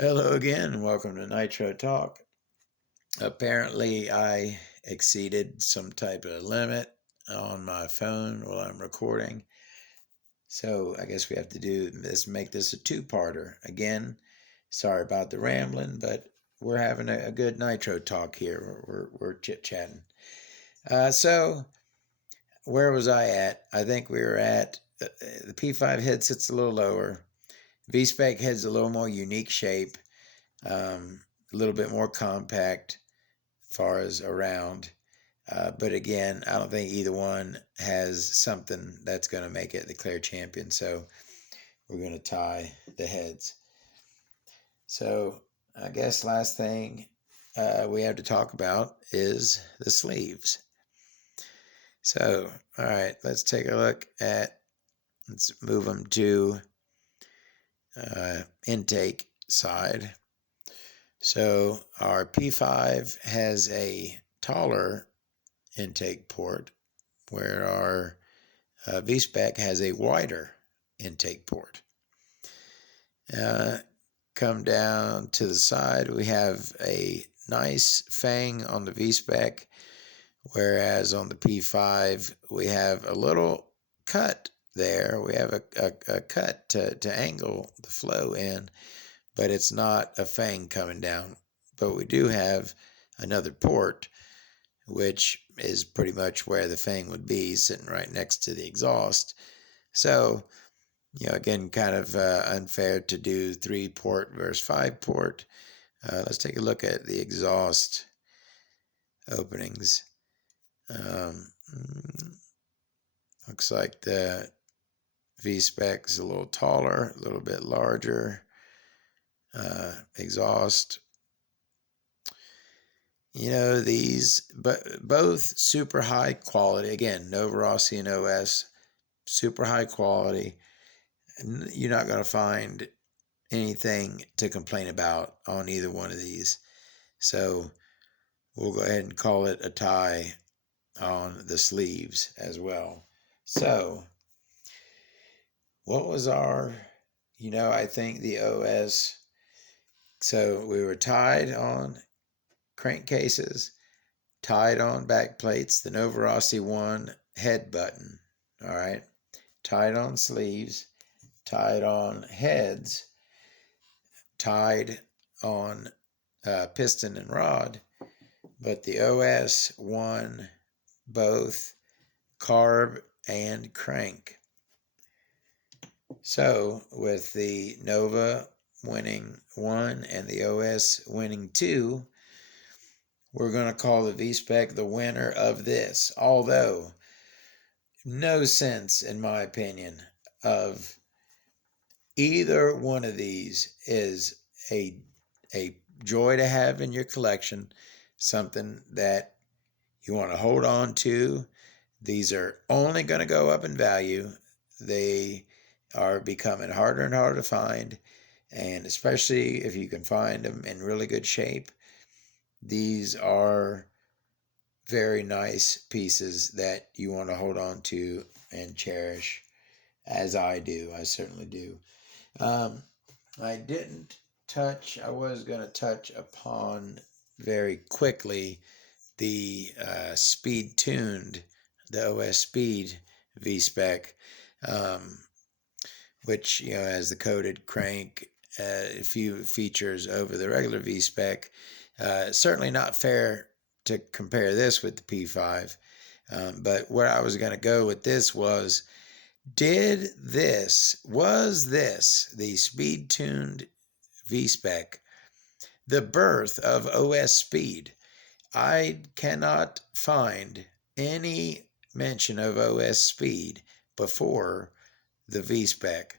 Hello again, welcome to Nitro Talk. Apparently, I exceeded some type of limit on my phone while I'm recording. So I guess we have to do this, make this a two-parter. Again, sorry about the rambling, but we're having a good Nitro Talk here. We're chit-chatting. So where was I at? I think we were at the P5 head sits a little lower. V-spec head's a little more unique shape. A little bit more compact as far as around. But again, I don't think either one has something that's going to make it the clear champion. So we're going to tie the heads. So I guess last thing we have to talk about is the sleeves. So, all right, let's take a look at, let's move them to intake side. So our P5 has a taller intake port, where our V-spec has a wider intake port. Come down to the side, we have a nice fang on the V-spec, whereas on the P5 we have a little cut there. We have a cut to angle the flow in, but it's not a fang coming down. But we do have another port, which is pretty much where the fang would be, sitting right next to the exhaust. So, again, kind of unfair to do 3-port versus 5-port. Let's take a look at the exhaust openings. Looks like the V-spec is a little taller, a little bit larger. Exhaust. These, but both super high quality. Again, Novorossi and OS, super high quality. And you're not going to find anything to complain about on either one of these. So we'll go ahead and call it a tie on the sleeves as well. So what was our, I think the OS, so we were tied on crankcases, tied on back plates, the Novorossi 1 head button, all right, tied on sleeves, tied on heads, tied on piston and rod, but the OS 1 both carb and crank. So with the Nova winning 1 and the OS winning 2, we're going to call the V-spec the winner of this. Although, no sense, in my opinion, of either one of these is a joy to have in your collection, something that you want to hold on to. These are only going to go up in value. They are becoming harder and harder to find, and especially if you can find them in really good shape, these are very nice pieces that you want to hold on to and cherish, as I do. I certainly do. I didn't touch, I was going to touch upon very quickly the speed tuned, the OS Speed V-spec, which, has the coated crank, a few features over the regular V-spec. Certainly not fair to compare this with the P5. But where I was going to go with this was, was this, the speed-tuned V-spec, the birth of OS Speed? I cannot find any mention of OS Speed before the V-spec.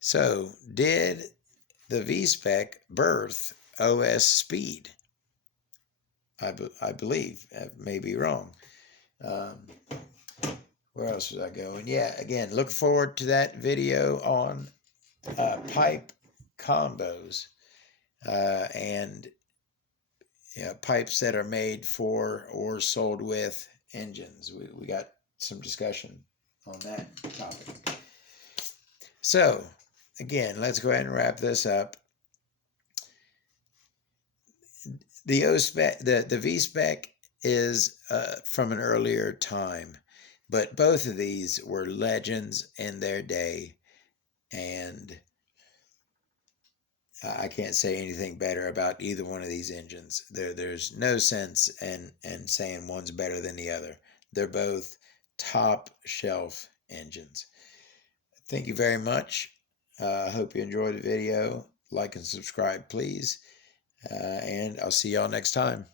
So, did the V-spec birth OS Speed? I believe. I may be wrong. Where else was I going? Yeah, again, look forward to that video on pipe combos and pipes that are made for or sold with engines. We got some discussion on that topic. So, again, let's go ahead and wrap this up. The the V-spec is from an earlier time, but both of these were legends in their day, and I can't say anything better about either one of these engines. There's no sense in saying one's better than the other. They're both top shelf engines. Thank you very much. I hope you enjoyed the video. Like and subscribe, please. And I'll see y'all next time.